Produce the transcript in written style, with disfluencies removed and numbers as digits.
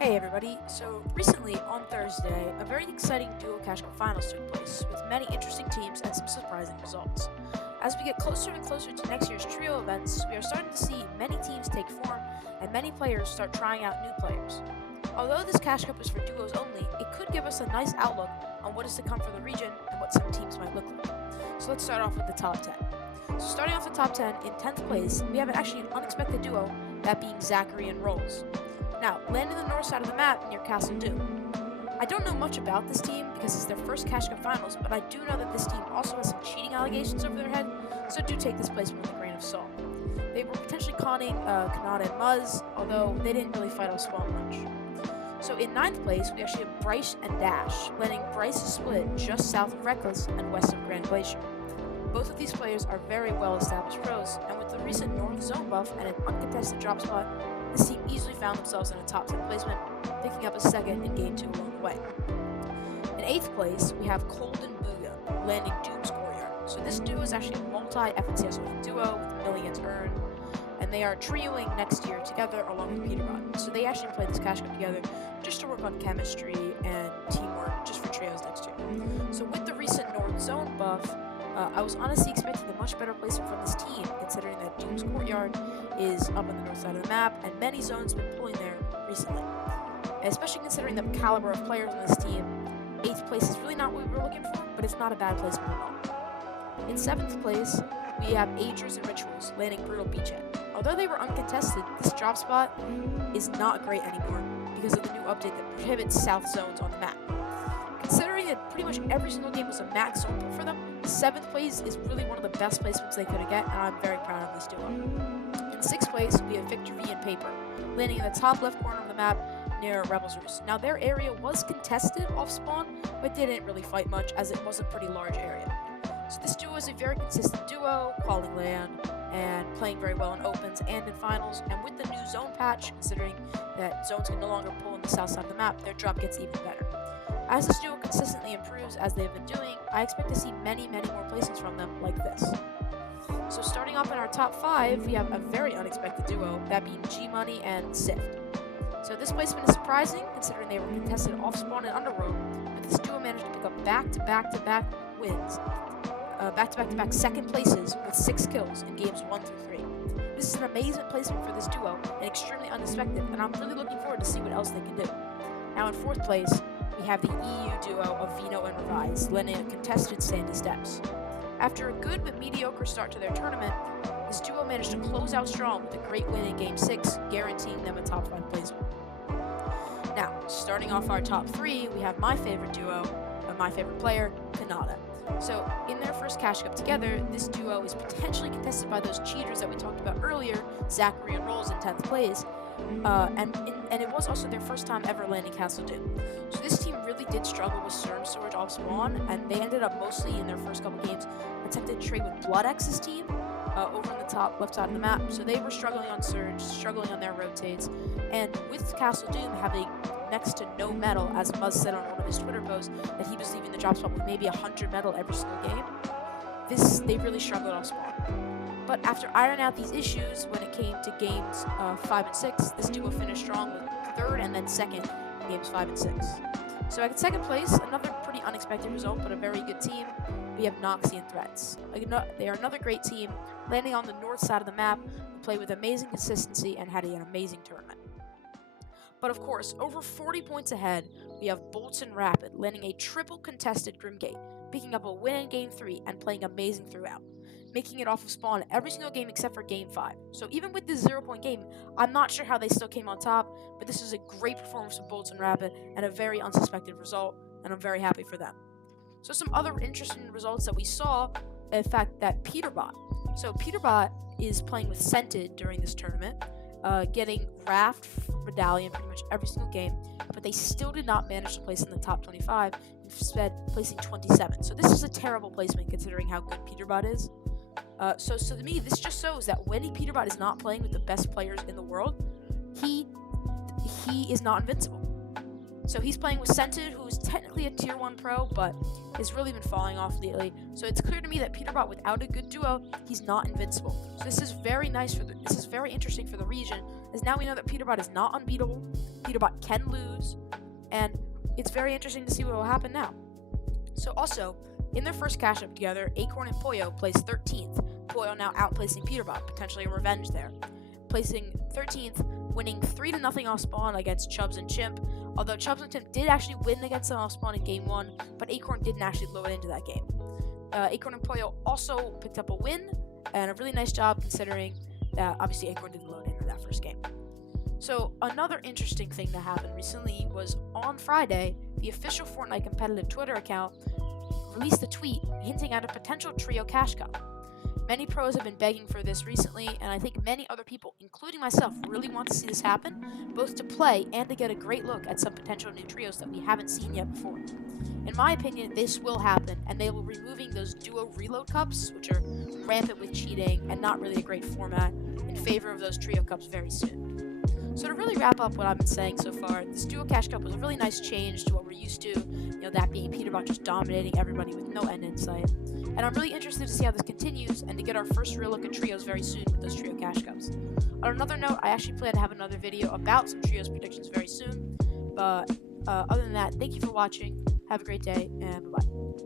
Hey everybody, so recently on Thursday, a very exciting duo Cash Cup finals took place, with many interesting teams and some surprising results. As we get closer and closer to next year's trio events, we are starting to see many teams take form and many players start trying out new players. Although this Cash Cup is for duos only, it could give us a nice outlook on what is to come for the region and what some teams might look like. So let's start off with the top 10. So starting off the top 10, in 10th place, we have actually an unexpected duo, that being Zachary and Rolls. Now, landing the north side of the map near Castle Doom. I don't know much about this team because it's their first Cash Cup finals, but I do know that this team also has some cheating allegations over their head, so do take this placement with a grain of salt. They were potentially conning Kanata and Muzz, although they didn't really fight off Spawn much. So in 9th place, we actually have Bryce and Dash, landing Bryce's split just south of Reckless and west of Grand Glacier. Both of these players are very well-established pros, and with the recent North Zone buff and an uncontested drop spot, this team easily found themselves in a top 10 placement, picking up a second in Game 2 along the way. In 8th place, we have Cold and Booga, landing Doom's Courtyard. So this duo is actually a multi-FNCS winning duo with millions earned, and they are trioing next year together along with Peterbot. So they actually played this Cash Cup together just to work on chemistry and teamwork just for trios next year. So with the recent North Zone buff, I was honestly expecting a much better placement from this team, considering that Doom's Courtyard is up on the north side of the map, and many zones have been pulling there recently. Especially considering the caliber of players on this team, 8th place is really not what we were looking for, but it's not a bad placement at all. In 7th place, we have Agers and Rituals, landing Brutal Beachhead. Although they were uncontested, this drop spot is not great anymore because of the new update that prohibits south zones on the map. Considering that pretty much every single game was a max zone pull for them, 7th place is really one of the best placements they could have get, and I'm very proud of this duo. In 6th place, we have Victor V and Paper, landing in the top left corner of the map near Rebels Roost. Now, their area was contested off spawn, but didn't really fight much as it was a pretty large area. So this duo is a very consistent duo, calling land, and playing very well in opens and in finals, and with the new zone patch, considering that zones can no longer pull on the south side of the map, their drop gets even better. As this duo consistently improves as they've been doing, I expect to see many more placements from them like this. So starting off in our top 5, we have a very unexpected duo, that being G-Money and Sift. So this placement is surprising, considering they were contested off-spawn and Underworld, but this duo managed to pick up back-to-back wins, back-to-back second places with 6 kills in games 1 through 3. This is an amazing placement for this duo, and extremely unexpected, and I'm really looking forward to see what else they can do. Now in 4th place, we have the EU duo of Vino and Revise, landing a contested Sandy Steps. After a good but mediocre start to their tournament, this duo managed to close out strong with a great win in Game 6, guaranteeing them a top 5 placement. Now, starting off our top 3, we have my favorite duo, my favorite player, Kanata. So, in their first Cash Cup together, this duo is potentially contested by those cheaters that we talked about earlier, Zachary and Rolls in 10th place, and it was also their first time ever landing Castle Doom. So this team really did struggle with Surge storage off spawn, and they ended up mostly in their first couple games attempting to trade with BloodX's team over on the top left side of the map. So they were struggling on Surge, struggling on their rotates, and with Castle Doom having next to no metal, as Muzz said on one of his Twitter posts, that he was leaving the drop spot with maybe 100 metal every single game, they really struggled off spawn. But after ironing out these issues, when it came to games 5 and 6, this duo finished strong with 3rd and then 2nd in games 5 and 6. So at 2nd place, another pretty unexpected result, but a very good team, we have Noxie and Threats. They are another great team, landing on the north side of the map, who play with amazing consistency and had an amazing tournament. But of course, over 40 points ahead, we have Bolts and Rapid, landing a triple contested Grimgate, picking up a win in Game 3 and playing amazing throughout, making it off of spawn every single game except for Game 5. So even with this 0-point game, I'm not sure how they still came on top, but this is a great performance from Bolts and Rapid and a very unsuspected result, and I'm very happy for them. So some other interesting results that we saw, the fact that Peterbot. So Peterbot is playing with Scented during this tournament, getting Raft Medallion pretty much every single game, but they still did not manage to place in the top 25, instead placing 27. So this is a terrible placement considering how good Peterbot is. So to me, this just shows that when Peterbot is not playing with the best players in the world, he is not invincible. So he's playing with Scented, who is technically a tier 1 pro, but has really been falling off lately. So it's clear to me that Peterbot, without a good duo, he's not invincible. So this is very nice this is very interesting for the region, as now we know that Peterbot is not unbeatable, Peterbot can lose, and it's very interesting to see what will happen now. So also, in their first cash up together, Acorn and Poyo placed 13th. Poyo now outplacing Peterbot, potentially a revenge there. Placing 13th, winning 3-0 off spawn against Chubbs and Chimp. Although Chubbs and Chimp did actually win against them off spawn in game 1, but Acorn didn't actually load into that game. Acorn and Poyo also picked up a win, and a really nice job considering that obviously Acorn didn't load into that first game. So another interesting thing that happened recently was on Friday, the official Fortnite competitive Twitter account released a tweet hinting at a potential trio cash cup. Many pros have been begging for this recently, and I think many other people, including myself, really want to see this happen, both to play and to get a great look at some potential new trios that we haven't seen yet before. In my opinion, this will happen, and they will be removing those duo reload cups, which are rampant with cheating and not really a great format, in favor of those trio cups very soon. So to really wrap up what I've been saying so far, this duo cash cup was a really nice change to what we're used to, that being Peterbot just dominating everybody with no end in sight. And I'm really interested to see how this continues and to get our first real look at trios very soon with those trio cash cups. On another note, I actually plan to have another video about some trios predictions very soon. But other than that, thank you for watching. Have a great day, and bye-bye.